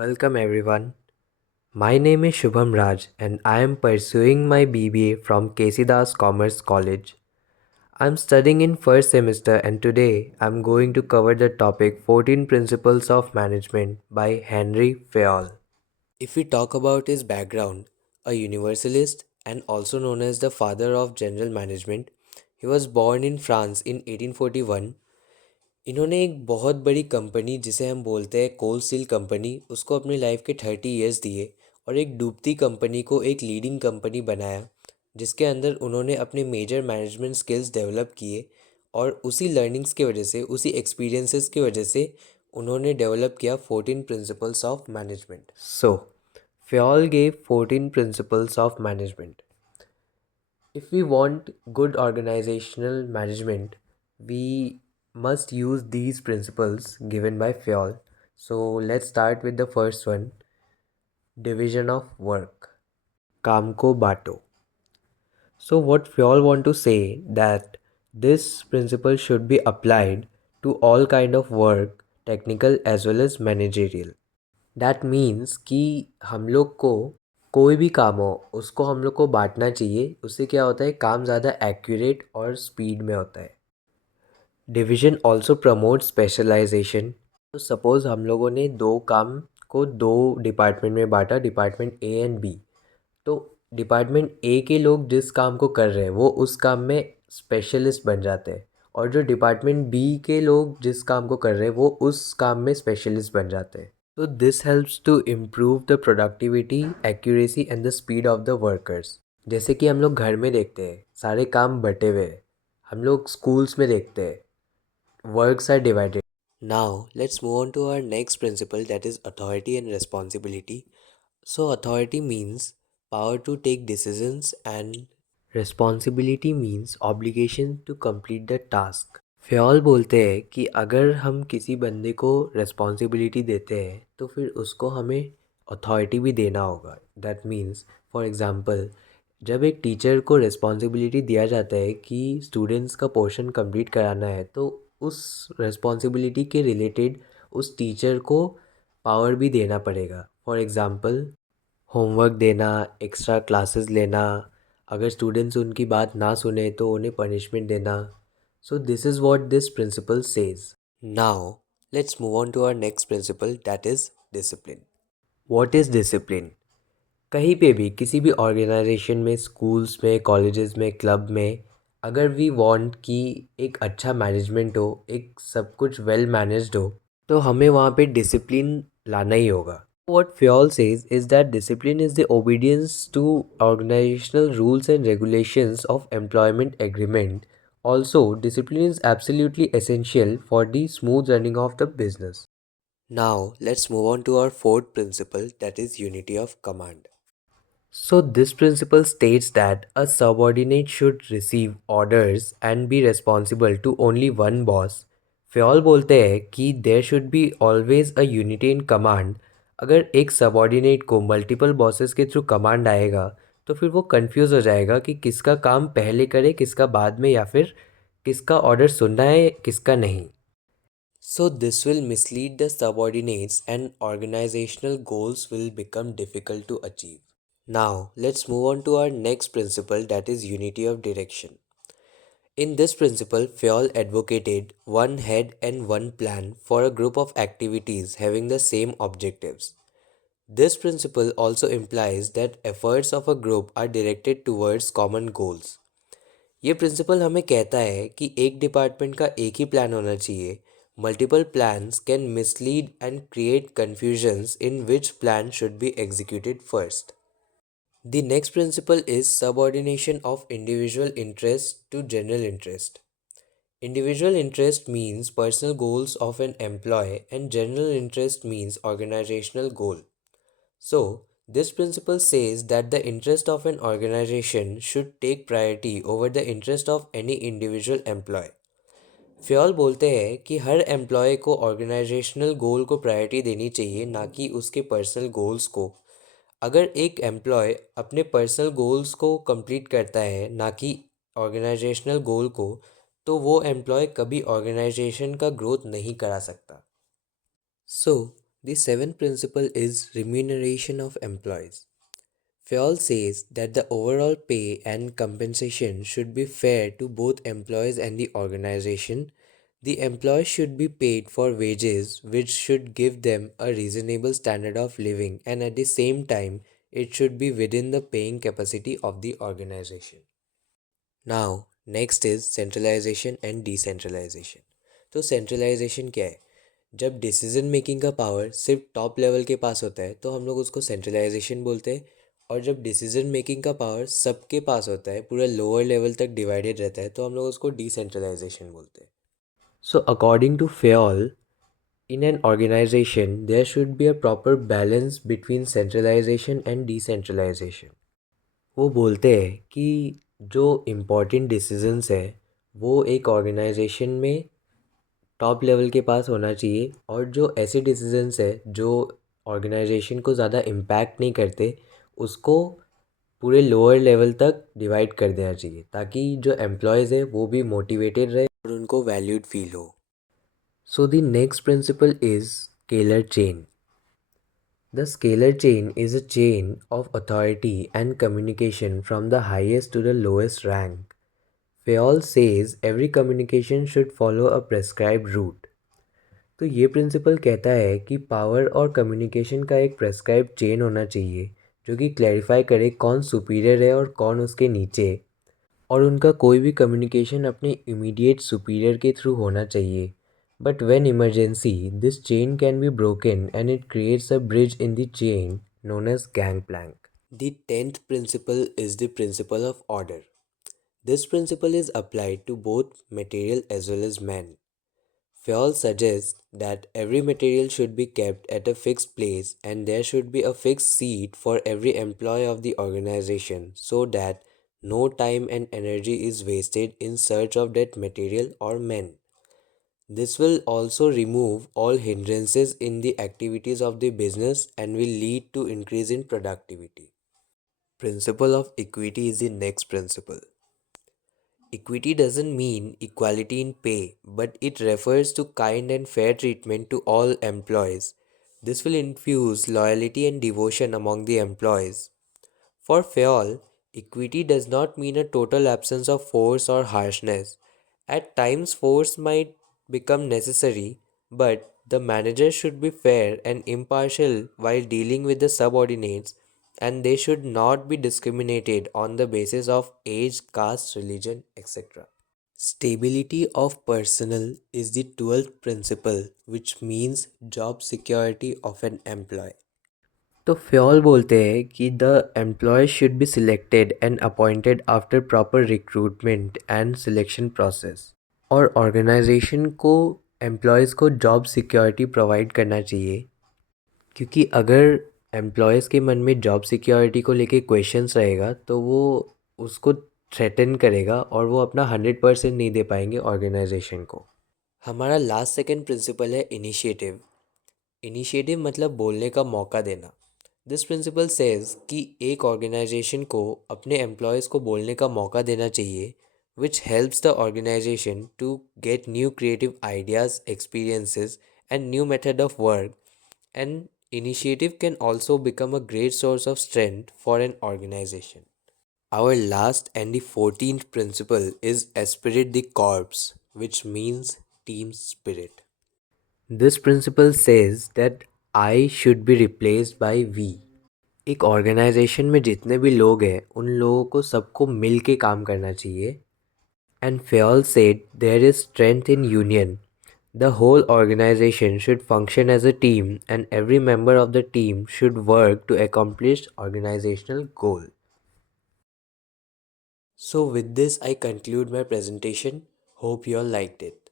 Welcome everyone. My name is Shubham Raj and I am pursuing my BBA from Kesidas Commerce College. I'm studying in first semester and today I'm going to cover the topic 14 Principles of Management by Henry Fayol. If we talk about his background, a universalist and also known as the father of general management, he was born in France in 1841. इन्होंने एक बहुत बड़ी कंपनी जिसे हम बोलते हैं कोल steel company उसको अपनी लाइफ के 30 इयर्स दिए और एक डूबती कंपनी को एक लीडिंग कंपनी बनाया जिसके अंदर उन्होंने अपने मेजर मैनेजमेंट स्किल्स डेवलप किए और उसी लर्निंग्स की वजह से उसी एक्सपीरियंसेस की वजह से उन्होंने डेवलप किया 14 principles of management. So Fayol gave 14 principles of management. If we want good organizational management, we must use these principles given by Fayol. So let's start with the first one, division of work. काम को बांटो. So what Fayol want to say that this principle should be applied to all kind of work, technical as well as managerial. That means कि हम लोग को कोई भी काम हो उसको हम लोग को बांटना चाहिए. उससे क्या होता है, काम ज़्यादा एक्यूरेट और स्पीड में होता है. Division also promote specialisation. तो सपोज़ हम लोगों ने दो काम को दो डिपार्टमेंट में बांटा, डिपार्टमेंट ए एंड बी. तो डिपार्टमेंट ए के लोग जिस काम को कर रहे हैं वो उस काम में स्पेशलिस्ट बन जाते हैं और जो डिपार्टमेंट बी के लोग जिस काम को कर रहे हैं वो उस काम में स्पेशलिस्ट बन जाते हैं. तो this helps to improve the productivity, accuracy and the speed of the workers. जैसे कि हम लोग घर में देखते हैं सारे काम बटे हुए हैं, हम लोग स्कूल्स में देखते हैं works are divided. Now let's move on to our next principle that is authority and responsibility. So authority means power to take decisions and responsibility means obligation to complete the task. फ़याल बोलते हैं कि अगर हम किसी बंदे को रिस्पॉन्सिबिलिटी देते हैं तो फिर उसको हमें अथॉरिटी भी देना होगा. दैट मीन्स फॉर एग्ज़ाम्पल जब एक टीचर को रिस्पॉन्सिबिलिटी दिया जाता है कि स्टूडेंट्स का पोर्शन कंप्लीट कराना है तो उस रिस्पॉन्सिबिलिटी के रिलेटेड उस टीचर को पावर भी देना पड़ेगा. फॉर एग्ज़ाम्पल होमवर्क देना, एक्स्ट्रा क्लासेस लेना, अगर स्टूडेंट्स उनकी बात ना सुने तो उन्हें पनिशमेंट देना. So this is what this principle says. Now let's move on to our next principle that is discipline. What is discipline? कहीं पे भी किसी भी ऑर्गेनाइजेशन में, स्कूल्स में, कॉलेजेस में, क्लब में, अगर वी वांट कि एक अच्छा मैनेजमेंट हो, एक सब कुछ वेल मैनेज्ड हो, तो हमें वहाँ पे डिसिप्लिन लाना ही होगा. What Fayol says is that discipline is the obedience to organizational rules and regulations of employment agreement. Also, discipline is absolutely essential for the smooth running of the business. Now, let's move on to our fourth principle that is unity of command. So, this principle states that a subordinate should receive orders and be responsible to only one boss. फ़याल बोलते हैं कि there should be always a unity in command. अगर एक सबॉर्डिनेट को multiple bosses के through command आएगा तो फिर वो कंफ्यूज हो जाएगा कि किसका काम पहले करे, किसका बाद में, या फिर किसका ऑर्डर सुनना है, किसका नहीं. So this will mislead the subordinates and organizational goals will become difficult to achieve. Now, let's move on to our next principle that is unity of direction. In this principle, Fayol advocated one head and one plan for a group of activities having the same objectives. This principle also implies that efforts of a group are directed towards common goals. ये प्रिंसिपल हमें कहता है कि एक डिपार्टमेंट का एक ही प्लान होना चाहिए. Multiple plans can mislead and create confusions in which plan should be executed first. The next principle is subordination of individual interest to general interest. Individual interest means personal goals of an employee and general interest means organizational goal. So, this principle says that the interest of an organization should take priority over the interest of any individual employee. Fayol बोलते हैं कि हर एम्प्लॉय को ऑर्गेनाइजेशनल गोल को प्रायोरिटी देनी चाहिए, ना कि उसके पर्सनल गोल्स को. अगर एक एम्प्लॉय अपने पर्सनल गोल्स को कंप्लीट करता है ना कि ऑर्गेनाइजेशनल गोल को, तो वो एम्प्लॉय कभी ऑर्गेनाइजेशन का ग्रोथ नहीं करा सकता. सो The seventh principle is remuneration of employees. Fayol says that the overall pay and compensation should be fair to both employees and the organization. The employees should be paid for wages which should give them a reasonable standard of living, and at the same time, it should be within the paying capacity of the organization. Now, next is centralization and decentralization. तो सेंट्रलाइजेशन क्या है? जब decision making का पावर सिर्फ top level के पास होता है तो हम लोग उसको सेंट्रलाइजेशन बोलते हैं, और जब डिसीजन मेकिंग का पावर सबके पास होता है, पूरा लोअर लेवल तक डिवाइडेड रहता है, तो हम लोग उसको डिसेंट्रलाइजेशन बोलते हैं. So according to Fayol, in an organization, there should be a proper balance between centralization and decentralization. वो बोलते हैं कि जो इम्पोर्टेंट डिसीजंस है वो एक ऑर्गेनाइजेशन में टॉप लेवल के पास होना चाहिए, और जो ऐसे डिसीजंस है जो ऑर्गेनाइजेशन को ज़्यादा इम्पैक्ट नहीं करते उसको पूरे लोअर लेवल तक डिवाइड कर देना चाहिए, ताकि जो एम्प्लॉयज़ है वो भी मोटिवेटेड रहे और उनको वैल्यूड फील हो. So the next principle is scalar chain. The scalar chain is a chain of authority and communication from the highest to the lowest rank. Fayol says every communication should follow a prescribed route. तो ये प्रिंसिपल कहता है कि पावर और कम्युनिकेशन का एक prescribe chain होना चाहिए जो कि क्लैरिफाई करे कौन सुपीरियर है और कौन उसके नीचे, और उनका कोई भी कम्युनिकेशन अपने इमीडिएट सुपीरियर के थ्रू होना चाहिए. But when emergency, this chain can be broken and it creates a bridge in the chain known as gangplank. The 10th principle is the principle of order. This principle is applied to both material as well as man. Fayol suggests that every material should be kept at a fixed place and there should be a fixed seat for every employee of the organization so that no time and energy is wasted in search of that material or men. This will also remove all hindrances in the activities of the business and will lead to increase in productivity. Principle of equity is the next principle. Equity doesn't mean equality in pay, but it refers to kind and fair treatment to all employees. This will infuse loyalty and devotion among the employees. For Fayol, equity does not mean a total absence of force or harshness. At times, force might become necessary, but the manager should be fair and impartial while dealing with the subordinates, and they should not be discriminated on the basis of age, caste, religion, etc. Stability of personnel is the 12th principle, which means job security of an employee. तो Fayol बोलते हैं कि the employee should be selected and appointed after proper recruitment and selection process, और organisation को employees को job security provide करना चाहिए, क्योंकि अगर एम्प्लॉयज़ के मन में जॉब सिक्योरिटी को लेके क्वेश्चंस रहेगा तो वो उसको थ्रेटन करेगा और वो अपना 100% नहीं दे पाएंगे ऑर्गेनाइजेशन को. हमारा लास्ट सेकेंड प्रिंसिपल है इनिशिएटिव. इनिशिएटिव मतलब बोलने का मौका देना. दिस प्रिंसिपल सेज कि एक ऑर्गेनाइजेशन को अपने एम्प्लॉयज़ को बोलने का मौका देना चाहिए, which helps the organisation to get new creative ideas, experiences and new method of work, and initiative can also become a great source of strength for an organization. Our last and the 14th principle is aspirate the corps, which means team spirit. This principle says that I should be replaced by we. एक ऑर्गेनाइजेशन में जितने भी लोग हैं उन लोगों को सबको मिल के काम करना चाहिए. And Fayol said there is strength in union. The whole organisation should function as a team and every member of the team should work to accomplish organizational goal. So with this I conclude my presentation. Hope you all liked it.